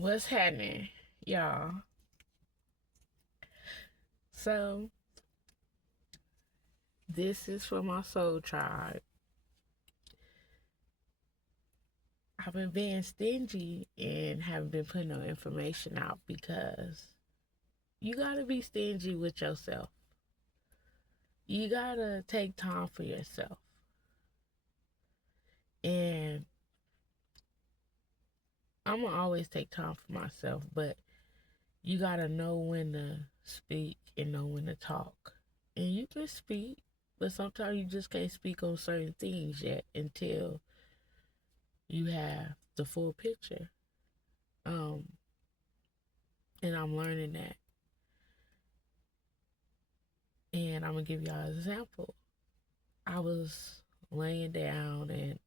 What's happening, y'all? So, this is for my soul tribe. I've been being stingy and haven't been putting no information out because you gotta be stingy with yourself. You gotta take time for yourself. And I'm gonna always take time for myself, but you gotta know when to speak and know when to talk. And you can speak, but sometimes you just can't speak on certain things yet until you have the full picture. Um, and I'm learning that. And I'm gonna give y'all an example. I was laying down and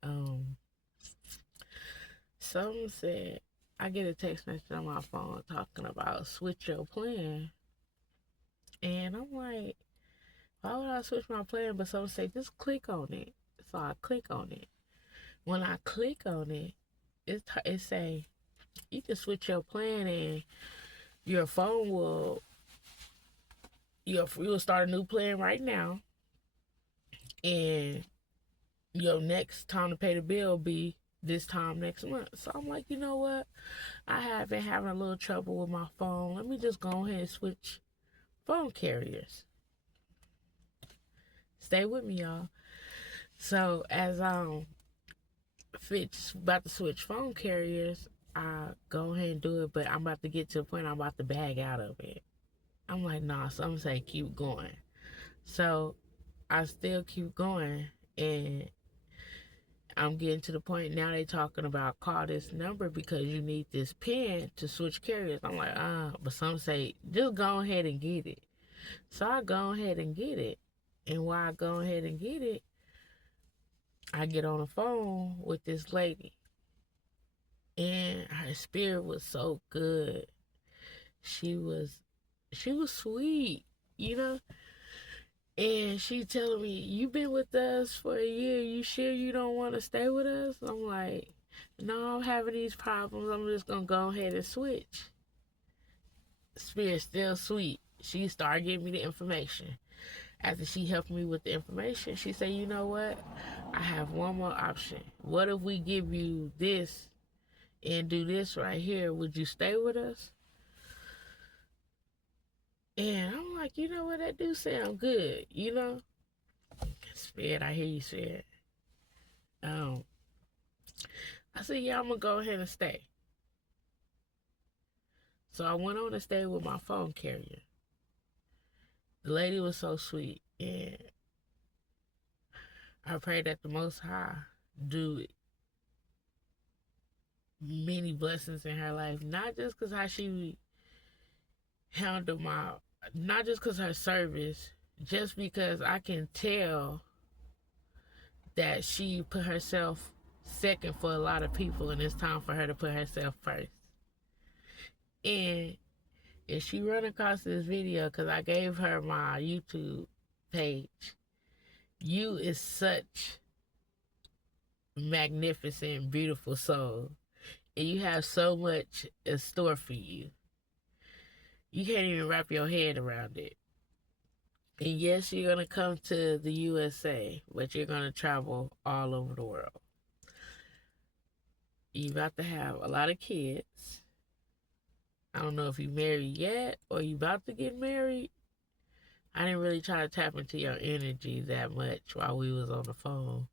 someone said I get a text message on my phone talking about switch your plan. And I'm like, why would I switch my plan? But someone say just click on it. So I click on it. When I click on it, it say you can switch your plan and your phone you'll start a new plan right now, and your next time to pay the bill will be this time next month. So I'm like, you know what? I have been having a little trouble with my phone. Let me just go ahead and switch phone carriers. Stay with me, y'all. So as Fitch about to switch phone carriers, I go ahead and do it, but I'm about to get to the point I'm about to bag out of it. I'm like, nah, some say keep going. So I still keep going, and I'm getting to the point now they talking about call this number because you need this pin to switch carriers. I'm like, but some say just go ahead and get it. So I go ahead and get it. And while I go ahead and get it, I get on the phone with this lady. And her spirit was so good. She was she was sweet, you know? And she telling me, you been with us for a year. You sure you don't want to stay with us? I'm like, no, I'm having these problems. I'm just going to go ahead and switch. Spirit's still sweet. She started giving me the information. After she helped me with the information, she said, you know what? I have one more option. What if we give you this and do this right here? Would you stay with us? And I'm like, you know what? That do sound good, you know? Spirit, I hear you, Spirit. Um, I said, yeah, I'm gonna go ahead and stay. So I went on to stay with my phone carrier. The lady was so sweet, and I pray that the Most High do many blessings in her life, not just because how she handled not just because her service, just because I can tell that she put herself second for a lot of people, and it's time for her to put herself first. And if she run across this video, because I gave her my YouTube page, you is such magnificent, beautiful soul, and you have so much in store for you. You can't even wrap your head around it. And yes, you're gonna come to the USA, but you're gonna travel all over the world. You're about to have a lot of kids. I don't know if you married yet or you about to get married. I didn't really try to tap into your energy that much while we was on the phone.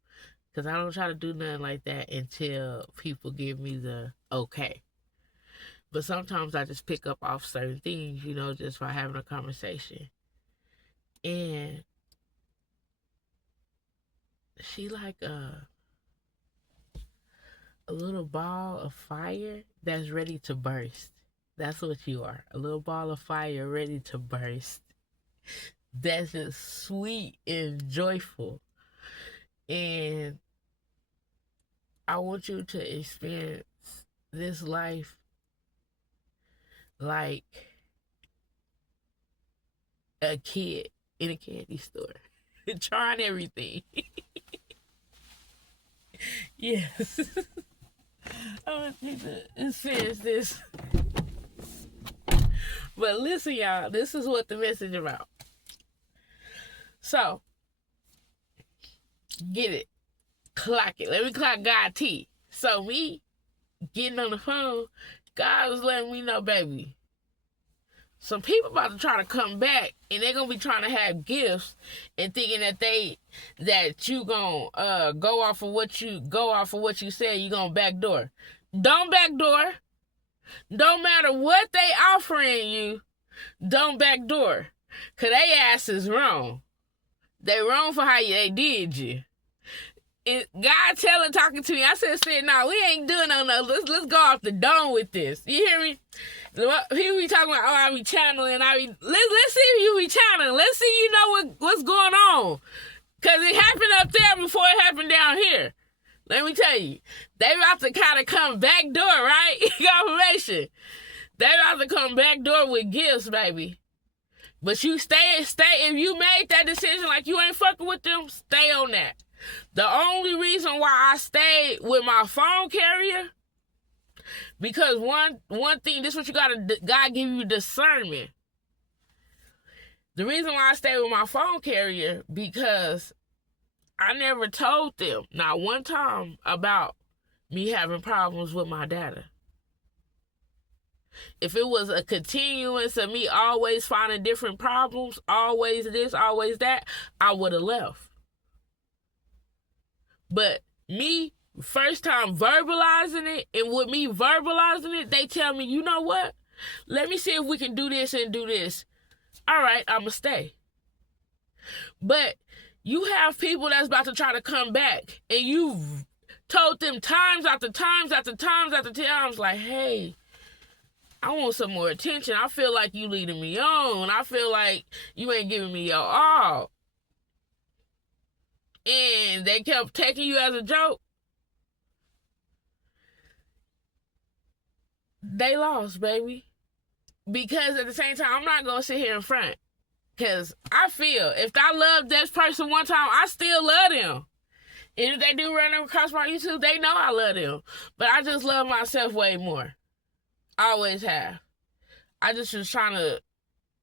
Because I don't try to do nothing like that until people give me the okay. But sometimes I just pick up off certain things, just by having a conversation. And she like a little ball of fire that's ready to burst. That's what you are. A little ball of fire ready to burst. That's just sweet and joyful. And I want you to experience this life like a kid in a candy store, trying everything. Yes. I need to finish this. But listen, y'all, this is what the message about. So, get it. Clock it. Let me clock God T. So me getting on the phone, God was letting me know, baby, some people about to try to come back and they're gonna be trying to have gifts and thinking that you gonna go off of what you said, you gonna backdoor. Don't backdoor. Don't matter what they offering you, don't backdoor. Cause they ass is wrong. They wrong for how they did you. God talking to me. I said, no, we ain't doing no. Let's go off the dome with this. You hear me? People be talking about, I be channeling. Let's see if you be channeling. Let's see you know what's going on. Cause it happened up there before it happened down here. Let me tell you, they about to kind of come back door, right? Confirmation. They about to come back door with gifts, baby. But you stay. If you made that decision like you ain't fucking with them, stay on that. The only reason why I stayed with my phone carrier, because one thing, this is what you God give you discernment. The reason why I stayed with my phone carrier, because I never told them, not one time, about me having problems with my data. If it was a continuance of me always finding different problems, always this, always that, I would have left. But me, first time verbalizing it, and with me verbalizing it, they tell me, you know what? Let me see if we can do this and do this. All right, I'm going to stay. But you have people that's about to try to come back, and you've told them times after times after times after times, like, hey, I want some more attention. I feel like you leading me on. I feel like you ain't giving me your all. And they kept taking you as a joke. They lost, baby. Because at the same time, I'm not going to sit here in front. Because I feel, if I love this person one time, I still love them. And if they do run across my YouTube, they know I love them. But I just love myself way more. I always have. I just was trying to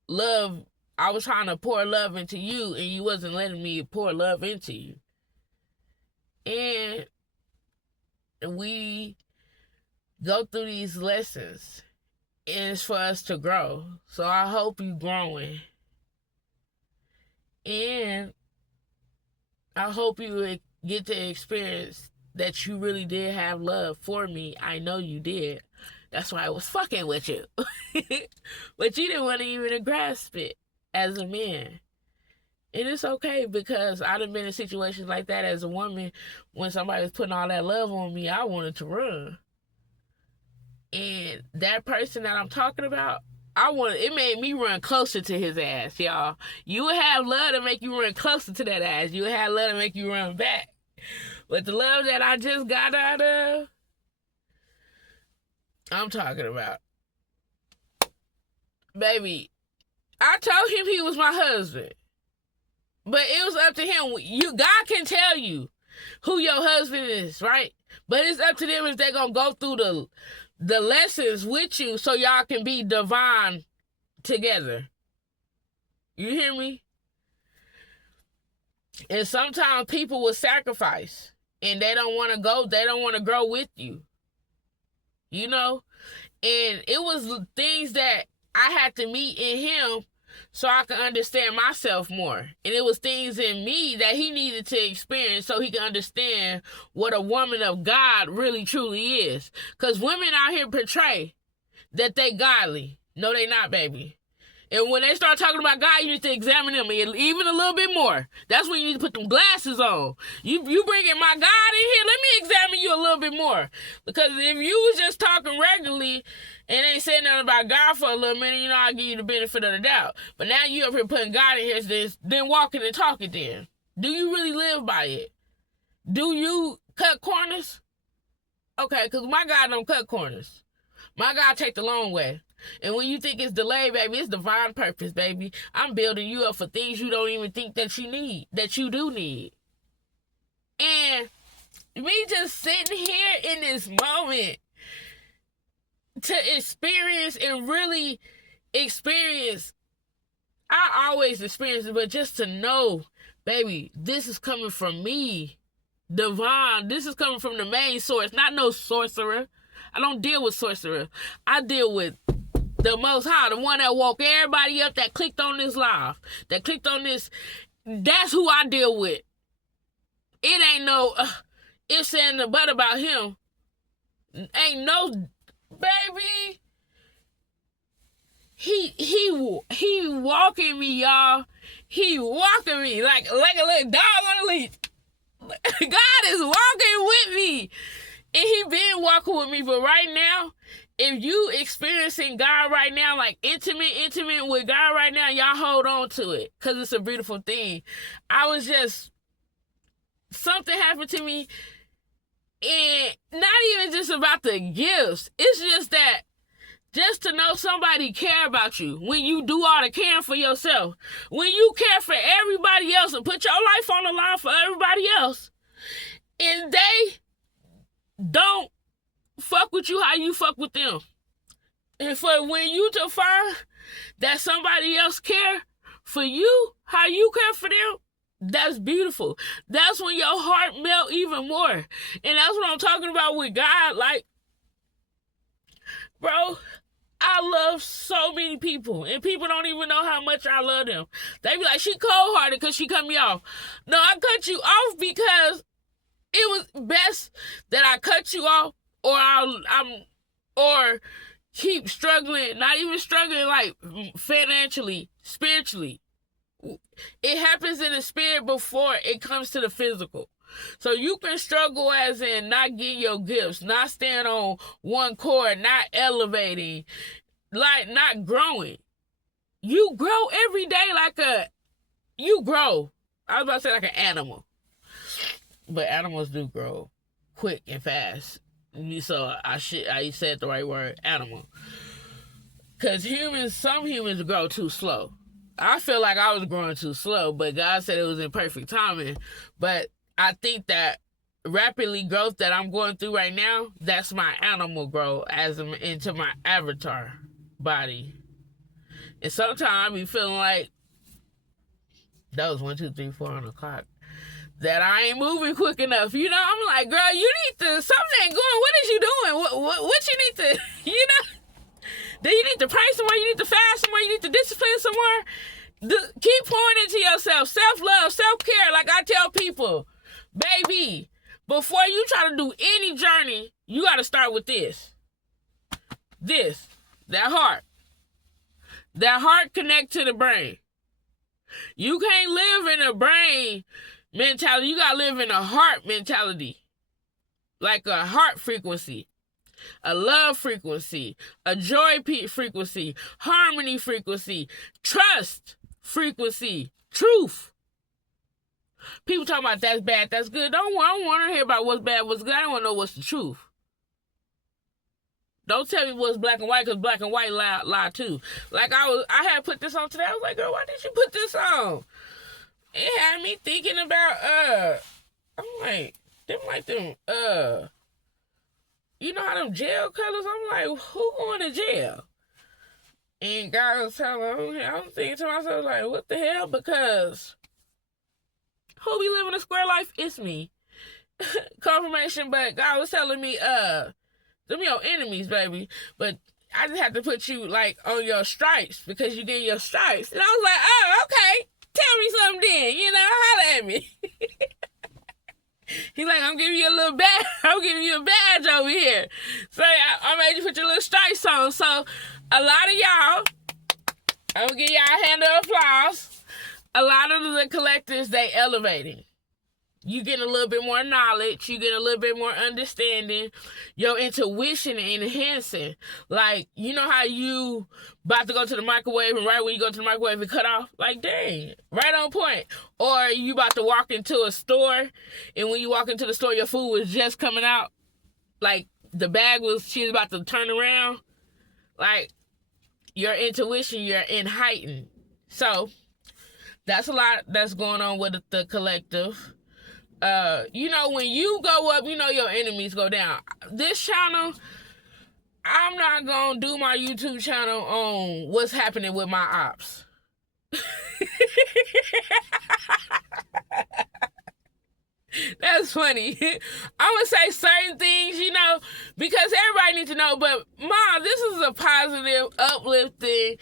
love. I was trying to pour love into you, and you wasn't letting me pour love into you. And we go through these lessons, and it's for us to grow. So I hope you growing. And I hope you get to experience that you really did have love for me. I know you did. That's why I was fucking with you. But you didn't want to even grasp it as a man. And it's okay, because I'd have been in situations like that as a woman. When somebody was putting all that love on me, I wanted to run. And that person that I'm talking about, it made me run closer to his ass, y'all. You would have love to make you run closer to that ass. You would have love to make you run back. But the love that I just got out of, I'm talking about. Baby, I told him he was my husband. But it was up to him. God can tell you who your husband is, right? But it's up to them if they're going to go through the lessons with you so y'all can be divine together. You hear me? And sometimes people will sacrifice and they don't want to go. They don't want to grow with you. You know? And it was things that I had to meet in him so I could understand myself more. And it was things in me that he needed to experience so he could understand what a woman of God really truly is. Because women out here portray that they godly. No, they not, baby. And when they start talking about God, you need to examine them even a little bit more. That's when you need to put them glasses on. You bringing my God in here, let me examine you a little bit more. Because if you was just talking regularly and ain't saying nothing about God for a little minute, you know, I'll give you the benefit of the doubt. But now you up here putting God in here, then walking and talking then. Do you really live by it? Do you cut corners? Okay, because my God don't cut corners. My God take the long way. And when you think it's delayed, baby, it's divine purpose, baby. I'm building you up for things you don't even think that you need, that you do need. And Me just sitting here in this moment to experience and really experience. I always experience it, but just to know, baby, this is coming from me, divine. This is coming from the main source, not no sorcerer. I don't deal with sorcerer. I deal with the Most High, the one that woke everybody up, that clicked on this live, that clicked on this. That's who I deal with. It ain't no ifs and the but about him. Ain't no, baby. He walking me, y'all. He walking me like a little dog on a leash. God is walking with me. And he been walking with me. But right now, if you experiencing God right now, like intimate with God right now, y'all hold on to it. Because it's a beautiful thing. Something happened to me. And not even just about the gifts. It's just that, just to know somebody care about you when you do all the caring for yourself. When you care for everybody else and put your life on the line for everybody else. And they don't fuck with you how you fuck with them. And for when you to find that somebody else care for you, how you care for them, that's beautiful. That's when your heart melt even more. And that's what I'm talking about with God. Like, bro, I love so many people, and people don't even know how much I love them. They be like, she cold-hearted because she cut me off. No, I cut you off because it was best that I cut you off, or keep struggling, not even struggling like financially, spiritually. It happens in the spirit before it comes to the physical. So you can struggle as in not getting your gifts, not staying on one chord, not elevating, like not growing. You grow every day you grow. I was about to say like an animal. But animals do grow quick and fast. So I said the right word, animal. Because some humans grow too slow. I feel like I was growing too slow, but God said it was in perfect timing. But I think that rapidly growth that I'm going through right now, that's my animal growth as I'm into my avatar body. And sometimes I be feeling like, that was 1, 2, 3, 4 on the clock, that I ain't moving quick enough. You know, I'm like, girl, you need to, something ain't going, what is you doing? What you need to, you know? Do you need to pray somewhere? You need to fast somewhere? You need to discipline somewhere? Keep pouring into yourself. Self-love, self-care. Like I tell people, baby, before you try to do any journey, you got to start with this. That heart. That heart connect to the brain. You can't live in a brain mentality. You got to live in a heart mentality. Like a heart frequency. A love frequency, a joy frequency, harmony frequency, trust frequency, truth. People talking about that's bad, that's good. I don't want to hear about what's bad, what's good. I don't want to know what's the truth. Don't tell me what's black and white, because black and white lie too. Like I had put this on today. I was like, girl, why did you put this on? It had me thinking about I'm like, them you know how them jail colors? I'm like, who going to jail? And God was telling me, I'm thinking to myself, like, what the hell? Because who be living a square life? It's me. Confirmation, but God was telling me, them your enemies, baby. But I just have to put you, like, on your stripes because you get your stripes. And I was like, oh, okay. Tell me something then, you know, holler at me. He's like, I'm giving you a little badge. I'm giving you a badge over here. So I made you put your little stripes on. So a lot of y'all, I'm going to give y'all a hand of applause. A lot of the collectors, they elevating. You getting a little bit more knowledge. You getting a little bit more understanding. Your intuition enhancing. Like, you know how you about to go to the microwave and right when you go to the microwave it cut off? Like, dang, right on point. Or you about to walk into a store and when you walk into the store, your food was just coming out. Like, the bag she was about to turn around. Like, your intuition, you're in heightened. So, that's a lot that's going on with the collective. you know, when you go up, you know your enemies go down. This channel, I'm not gonna do my YouTube channel on what's happening with my ops. That's funny. I'm gonna say certain things, you know, because everybody needs to know. But Mom, this is a positive, uplifting,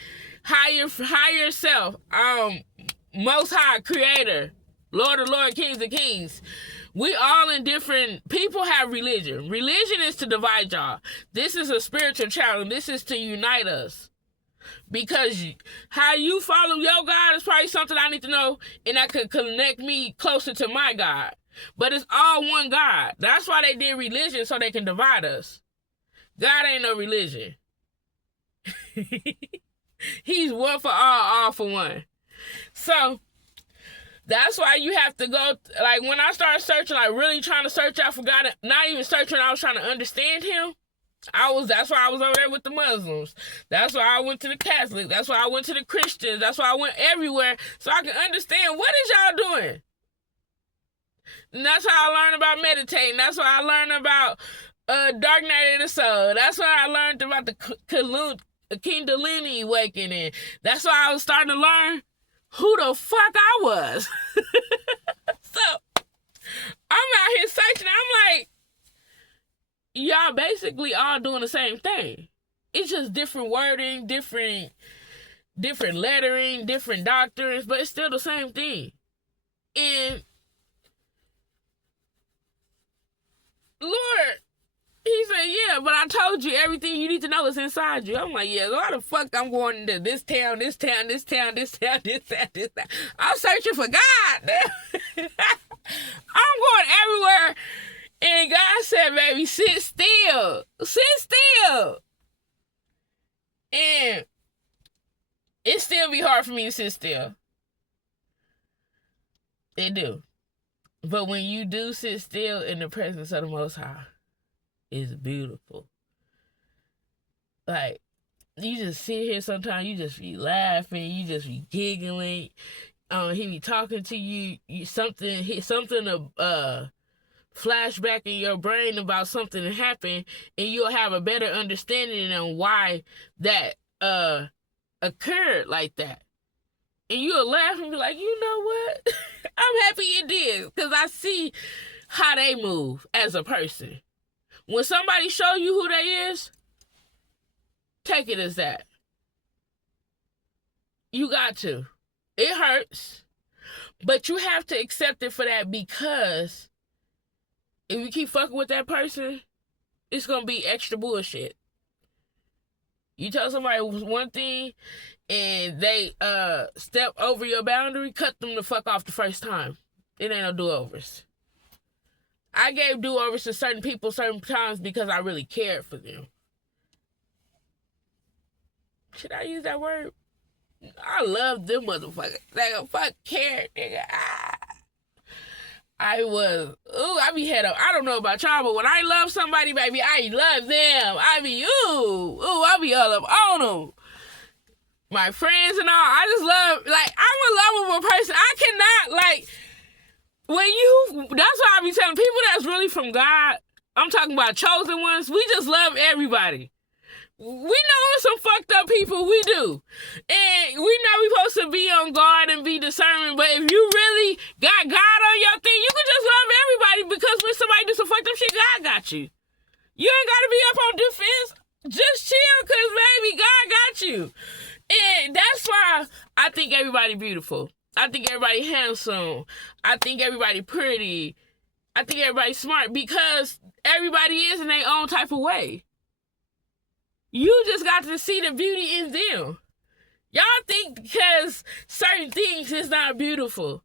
higher self, Most High Creator, Lord of Lords, Kings of Kings. We all in different. People have religion. Religion is to divide y'all. This is a spiritual challenge. This is to unite us. Because how you follow your God is probably something I need to know, and that could connect me closer to my God. But it's all one God. That's why they did religion, so they can divide us. God ain't no religion. He's one for all for one. So that's why you have to go, like when I started searching, like really trying to search out for God, not even searching, I was trying to understand him. That's why I was over there with the Muslims. That's why I went to the Catholics. That's why I went to the Christians. That's why I went everywhere, so I can understand what is y'all doing. And that's how I learned about meditating. That's why I learned about Dark Night of the Soul. That's why I learned about the Kundalini awakening. That's why I was starting to learn who the fuck I was. So I'm out here searching. I'm like, y'all basically all doing the same thing. It's just different wording, different lettering, different doctrines, but it's still the same thing. And Lord, he said, yeah, but I told you everything you need to know is inside you. I'm like, yeah, why the fuck I'm going to this town, this town, this town, this town, this town, this town. I'm searching for God. I'm going everywhere. And God said, baby, sit still. Sit still. And it still be hard for me to sit still. It do. But when you do sit still in the presence of the Most High, it's beautiful. Like, you just sit here sometimes, you just be laughing, you just be giggling. He be talking to you, something flashback in your brain about something that happened, and you'll have a better understanding on why that occurred like that. And you'll laugh and be like, you know what? I'm happy it did, because I see how they move as a person. When somebody show you who they is, take it as that. You got to. It hurts, but you have to accept it for that, because if you keep fucking with that person, it's going to be extra bullshit. You tell somebody one thing and they step over your boundary, cut them the fuck off the first time. It ain't no do-overs. I gave do-overs to certain people certain times because I really cared for them. Should I use that word? I love them motherfuckers. Nigga, fuck care, nigga. I be head up. I don't know about y'all, but when I love somebody, baby, I love them. I be, I be all up on them. My friends and all, I just love, like, I'm a lovable person. I cannot, like, that's why I be telling people that's really from God, I'm talking about chosen ones, we just love everybody. We know some fucked up people, we do. And we know we supposed to be on guard and be discerning, but if you really got God on your thing, you can just love everybody, because when somebody do some fucked up shit, God got you. You ain't gotta be up on defense. Just chill, because baby, God got you. And that's why I think everybody beautiful. I think everybody handsome. I think everybody pretty. I think everybody smart, because everybody is in their own type of way. You just got to see the beauty in them. Y'all think because certain things is not beautiful.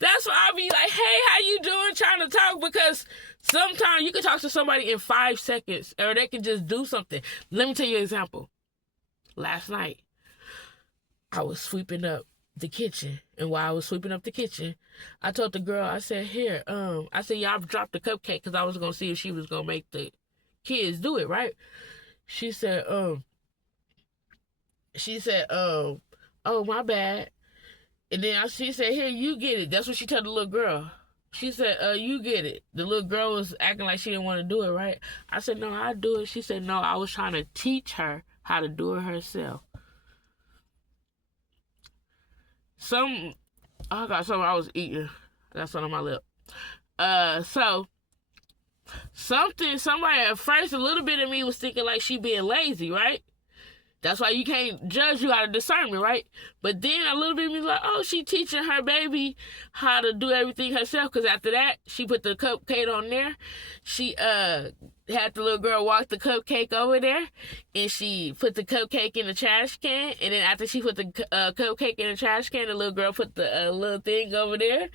That's why I be like, hey, how you doing? Trying to talk, because sometimes you can talk to somebody in 5 seconds, or they can just do something. Let me tell you an example. Last night, I was sweeping up the kitchen, and while I was sweeping up the kitchen, I told the girl, I said, here, I said, y'all dropped the cupcake, because I was going to see if she was going to make the kids do it, right? She said, oh, my bad. And then she said, here, you get it. That's what she told the little girl. She said, you get it. The little girl was acting like she didn't want to do it, right? I said, no, I do it. She said, no, I was trying to teach her how to do it herself. I got something I was eating. I got something on my lip. So somebody at first, a little bit of me was thinking like she being lazy, right? That's why you can't judge, you got to discernment, right? But then a little bit of me like, oh, she teaching her baby how to do everything herself. Because after that, she put the cupcake on there. She had the little girl walk the cupcake over there. And she put the cupcake in the trash can. And then after she put the cupcake in the trash can, the little girl put the little thing over there.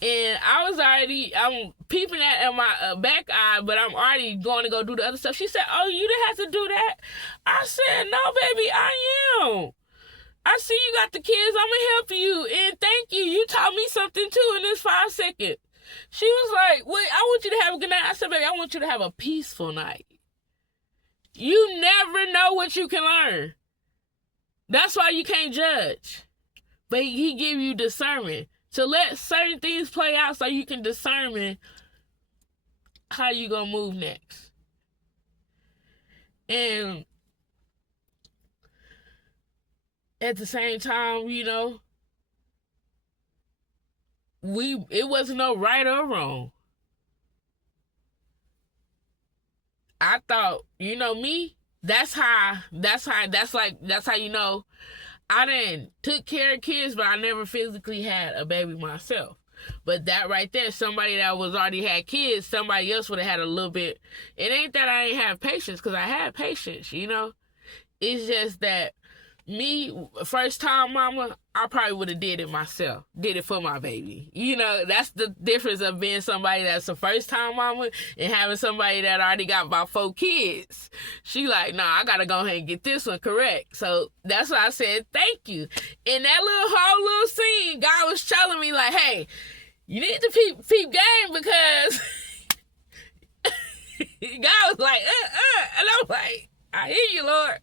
And I'm peeping at my back eye, but I'm already going to go do the other stuff. She said, oh, you didn't have to do that? I said, no, baby, I am. I see you got the kids. I'm going to help you. And thank you. You taught me something, too, in this 5 seconds. She was like, wait, I want you to have a good night. I said, baby, I want you to have a peaceful night. You never know what you can learn. That's why you can't judge. But he give you discernment. So let certain things play out so you can discern how you gonna move next. And at the same time, you know, it wasn't no right or wrong. I thought, you know me, that's how you know, I done took care of kids, but I never physically had a baby myself. But that right there, somebody that was already had kids, somebody else would have had a little bit. It ain't that I ain't have patience, because I had patience, you know. It's just that me, first time mama, I probably would have did it myself. Did it for my baby. You know, that's the difference of being somebody that's a first time mama and having somebody that already got about 4 kids. She like, nah, I gotta go ahead and get this one correct. So that's why I said thank you. In that whole little scene, God was telling me like, hey, you need to peep game, because God was like, and I'm like, I hear you, Lord.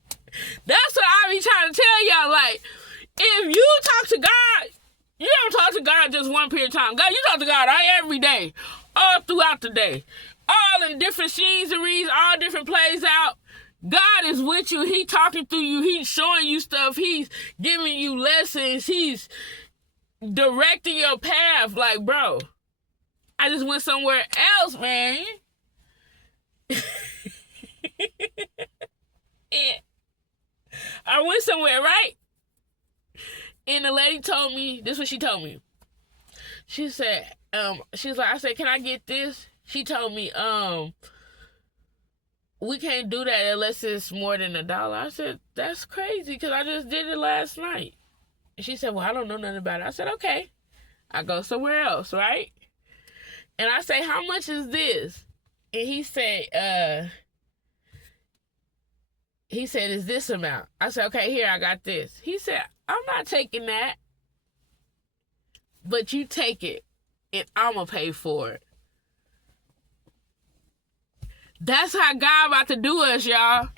That's what I be trying to tell y'all. Like, if you talk to God, you don't talk to God just one period of time. God, you talk to God every day, all throughout the day, all in different sceneries, all different plays out. God is with you. He talking through you. He's showing you stuff. He's giving you lessons. He's directing your path. Like, bro, I just went somewhere else, man. Yeah. I went somewhere, right? And the lady told me, this is what she told me. She said, she's like, I said, can I get this? She told me, we can't do that unless it's more than $1. I said, that's crazy, because I just did it last night. And she said, well, I don't know nothing about it. I said, okay. I go somewhere else, right? And I say, how much is this? And he said, is this amount? I said, okay, here, I got this. He said, I'm not taking that. But you take it, and I'm going to pay for it. That's how God about to do us, y'all.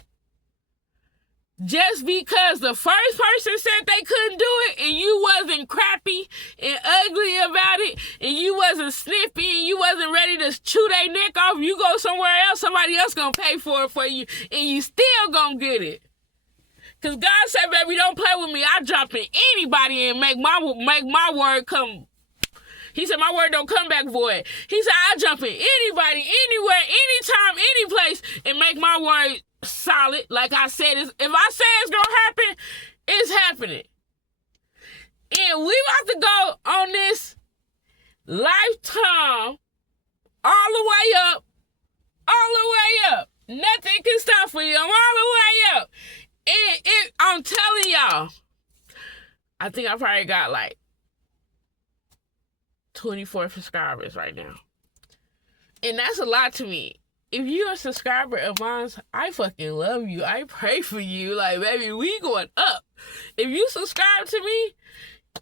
Just because the first person said they couldn't do it, and you wasn't crappy and ugly about it, and you wasn't snippy, and you wasn't ready to chew their neck off, you go somewhere else, somebody else gonna pay for it for you, and you still gonna get it. Because God said, baby, don't play with me. I drop in anybody and make my word come. He said, my word don't come back void. He said, I jump in anybody, anywhere, anytime, any place, and make my word solid. Like I said, if I say it's gonna happen, it's happening. And we about to go on this lifetime all the way up. Nothing can stop for you. I'm all the way up. And I'm telling y'all, I think I probably got like 24 subscribers right now. And that's a lot to me. If you're a subscriber of mine, I fucking love you. I pray for you. Like, baby, we going up. If you subscribe to me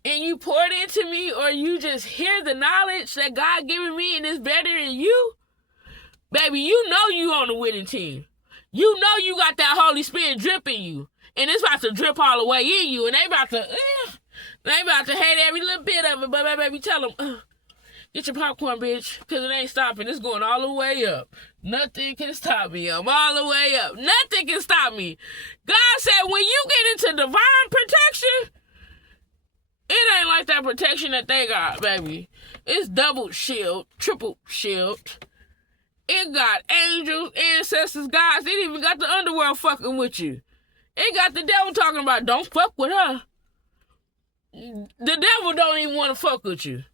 and you poured into me, or you just hear the knowledge that God giving me and it's better than you, baby, you know you on the winning team. You know you got that Holy Spirit dripping you. And it's about to drip all the way in you. And they about to hate every little bit of it. But baby, tell them, Get your popcorn, bitch, because it ain't stopping. It's going all the way up. Nothing can stop me. I'm all the way up. Nothing can stop me. God said when you get into divine protection, it ain't like that protection that they got, baby. It's double shield, triple shield. It got angels, ancestors, gods. It even got the underworld fucking with you. It got the devil talking about, don't fuck with her. The devil don't even want to fuck with you.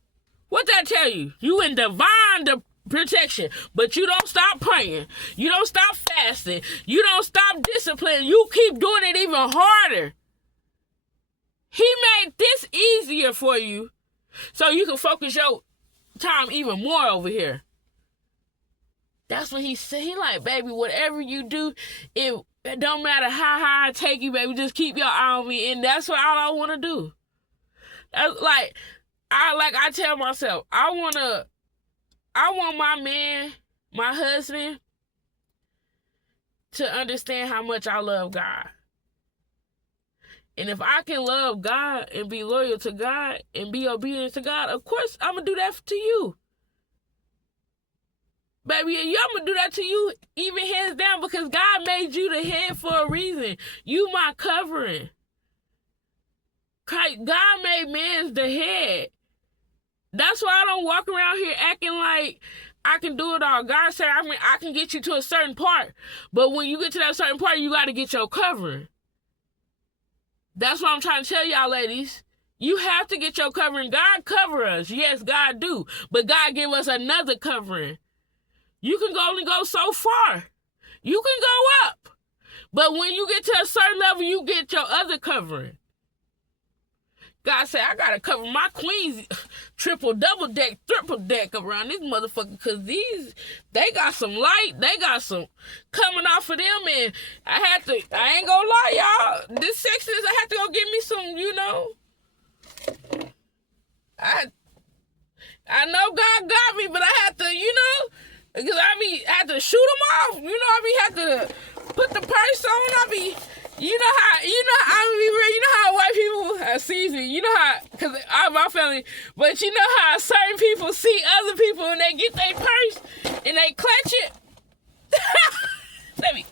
What that tell you? You in divine protection, but you don't stop praying. You don't stop fasting. You don't stop disciplining. You keep doing it even harder. He made this easier for you so you can focus your time even more over here. That's what he said. He like, baby, whatever you do, it don't matter how high I take you, baby. Just keep your eye on me, and that's what all I want to do. That's I tell myself, I want my man, my husband, to understand how much I love God. And if I can love God and be loyal to God and be obedient to God, of course I'm going to do that to you. Baby, I'm going to do that to you even hands down, because God made you the head for a reason. You my covering. God made man's the head. That's why I don't walk around here acting like I can do it all. God said, I can get you to a certain part. But when you get to that certain part, you got to get your covering. That's what I'm trying to tell y'all, ladies. You have to get your covering. God cover us. Yes, God do. But God give us another covering. You can only go so far. You can go up. But when you get to a certain level, you get your other covering. God said, I got to cover my queens triple deck around this motherfucker, because they got some light. They got some coming off of them, and I ain't gonna lie, y'all. This sexiness, I had to go get me some, I know God got me, but I had to, because I had to shoot them off. I had to put the purse on. How white people see me. Because I'm my family, but you know how certain people see other people and they get their purse and they clutch it. Let me.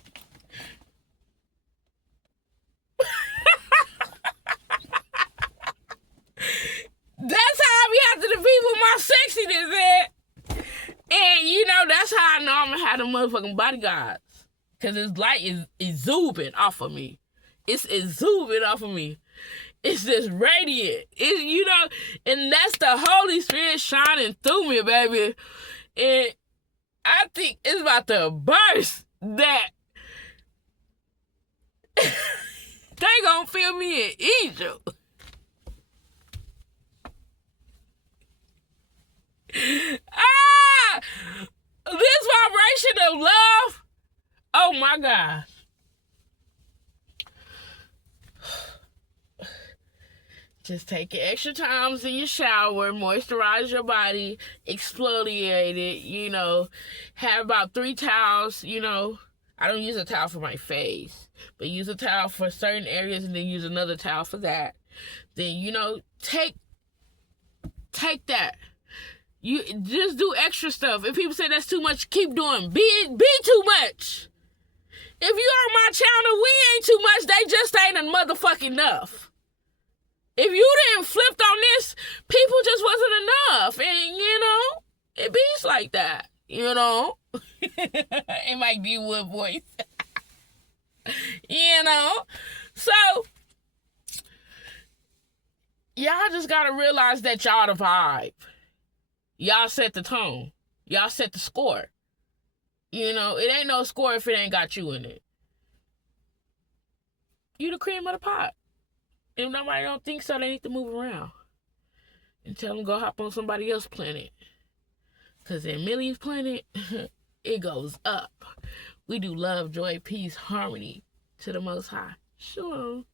That's how I be after the people my sexiness, man. And that's how I know I'm gonna have the motherfucking bodyguards. Because his light is exuding off of me. It's exuding off of me. It's just radiant. And that's the Holy Spirit shining through me, baby. And I think it's about to burst that they gonna feel me in Egypt. This vibration of love. Oh my gosh. Just take your extra times in your shower, moisturize your body, exfoliate it, have about 3 towels, I don't use a towel for my face, but use a towel for certain areas and then use another towel for that. Then, take that. You just do extra stuff. If people say that's too much, keep doing. Be too much. If you on my channel, we ain't too much. They just ain't motherfucking enough. If you didn't flip on this, people just wasn't enough. And, it beats like that, It might be Wood voice. So, y'all just got to realize that y'all the vibe. Y'all set the tone. Y'all set the score. It ain't no score if it ain't got you in it. You the cream of the pot. If nobody don't think so, they need to move around. And tell them go hop on somebody else's planet. Because in Millie's planet, it goes up. We do love, joy, peace, harmony to the Most High. Shalom.